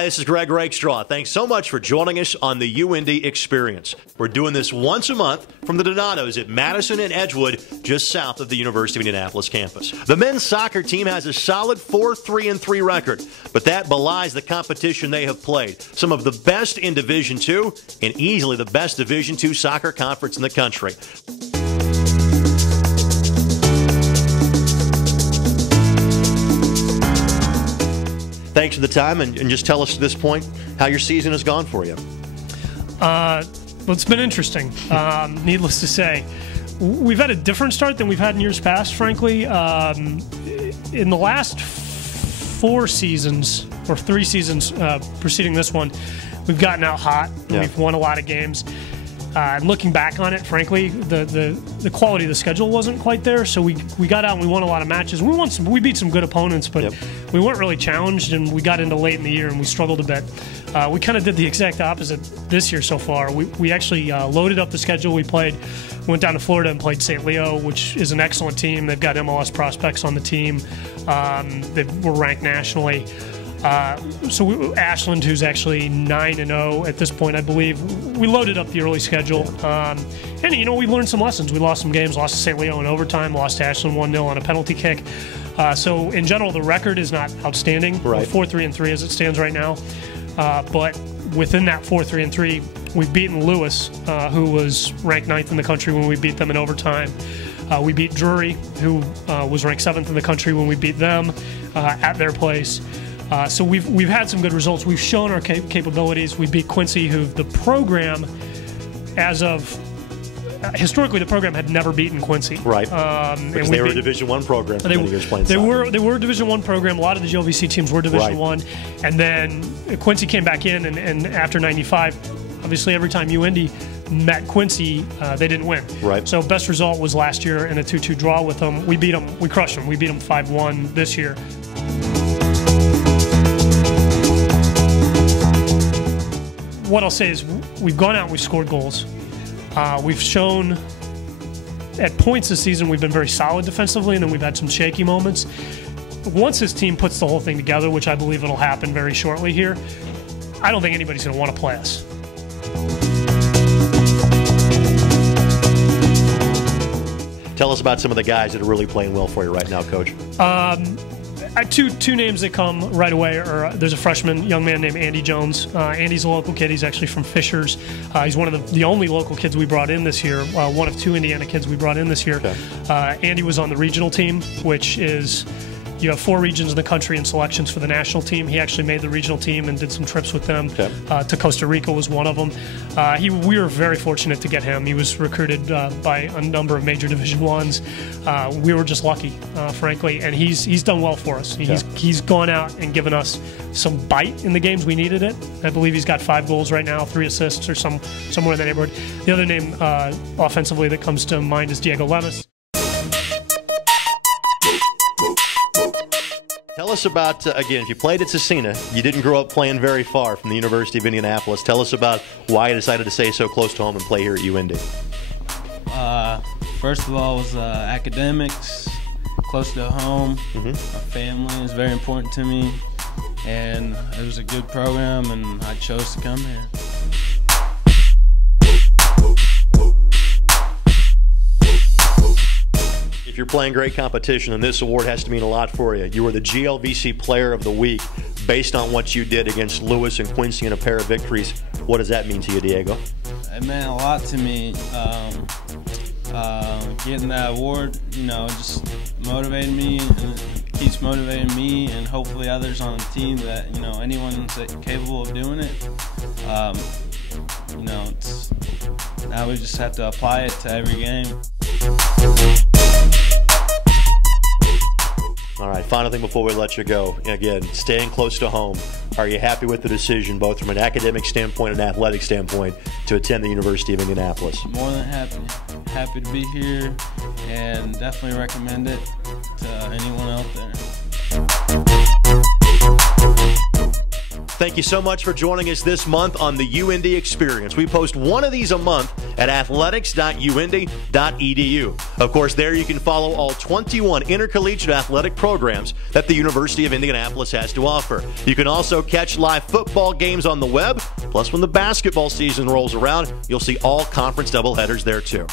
Hi, this is Greg Rakestraw. Thanks so much for joining us on the UIndy Experience. We're doing this once a month from the Donatos at Madison and Edgewood, just south of the University of Indianapolis campus. The men's soccer team has a solid 4-3-3 record, but that belies the competition they have played. Some of the best in Division II and easily the best Division II soccer conference in the country. Thanks for the time, and just tell us at this point how your season has gone for you. Well, it's been interesting, needless to say. We've had a different start than we've had in years past, frankly. In the last 4 seasons, or 3 seasons preceding this one, we've gotten out hot. Yeah. We've won a lot of games. Looking back on it, frankly, the quality of the schedule wasn't quite there. So we got out and we won a lot of matches. We beat some good opponents, but we weren't really challenged, and we got into late in the year and we struggled a bit. We kind of did the exact opposite this year so far. We actually loaded up the schedule. We went down to Florida and played St. Leo, which is an excellent team. They've got MLS prospects on the team. They were ranked nationally. Ashland, who's actually 9-0 at this point, I believe, we loaded up the early schedule. And, we learned some lessons. We lost some games, lost to St. Leo in overtime, lost to Ashland 1-0 on a penalty kick. So, in general, the record is not outstanding. Right. We're 4-3-3 as it stands right now. But within that 4-3-3, we've beaten Lewis, who was ranked 9th in the country when we beat them in overtime. We beat Drury, who was ranked 7th in the country when we beat them at their place. So we've had some good results. We've shown our capabilities. We beat Quincy, who the program, historically, the program had never beaten Quincy. Right. Because they were a Division I program. They were a Division I program. A lot of the GLVC teams were Division I, and then Quincy came back in, and after '95, obviously every time UIndy met Quincy, they didn't win. Right. So best result was last year in a 2-2 draw with them. We beat them. We crushed them. We beat them 5-1 this year. What I'll say is we've gone out and we've scored goals. We've shown at points this season we've been very solid defensively, and then we've had some shaky moments. Once this team puts the whole thing together, which I believe it'll happen very shortly here, I don't think anybody's going to want to play us. Tell us about some of the guys that are really playing well for you right now, Coach. Two names that come right away are there's a young man named Andy Jones. Andy's a local kid. He's actually from Fishers. He's one of the only local kids we brought in this year, one of 2 Indiana kids we brought in this year. Okay. Andy was on the regional team, which is you have 4 regions in the country and selections for the national team. He actually made the regional team and did some trips with them. Okay. To Costa Rica was one of them. We were very fortunate to get him. He was recruited by a number of major Division I's. We were just lucky, frankly, and he's done well for us. He's gone out and given us some bite in the games we needed it. I believe he's got 5 goals right now, 3 assists or somewhere in that neighborhood. The other name offensively that comes to mind is Diego Lemus. Tell us about, again, if you played at Cecina, you didn't grow up playing very far from the University of Indianapolis. Tell us about why you decided to stay so close to home and play here at UIndy. First of all, it was academics, close to home. My family is very important to me, and it was a good program, and I chose to come here. If you're playing great competition, then this award has to mean a lot for you. You were the GLVC Player of the Week based on what you did against Lewis and Quincy in a pair of victories. What does that mean to you, Diego? It meant a lot to me. Getting that award, just motivated me, and it keeps motivating me and hopefully others on the team that, anyone's capable of doing it. Now we just have to apply it to every game. All right, final thing before we let you go. Again, staying close to home, are you happy with the decision, both from an academic standpoint and athletic standpoint, to attend the University of Indianapolis? More than happy. Happy to be here, and definitely recommend it to anyone out there. Thank you so much for joining us this month on the UIndy Experience. We post one of these a month at athletics.uindy.edu. Of course, there you can follow all 21 intercollegiate athletic programs that the University of Indianapolis has to offer. You can also catch live football games on the web. Plus, when the basketball season rolls around, you'll see all conference doubleheaders there too.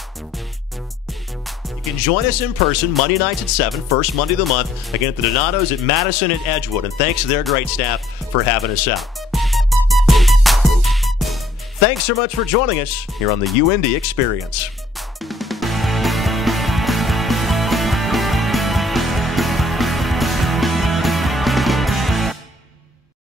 You can join us in person Monday nights at 7, first Monday of the month, again at the Donatos at Madison and Edgewood. And thanks to their great staff for having us out. Thanks so much for joining us here on the UIndy Experience.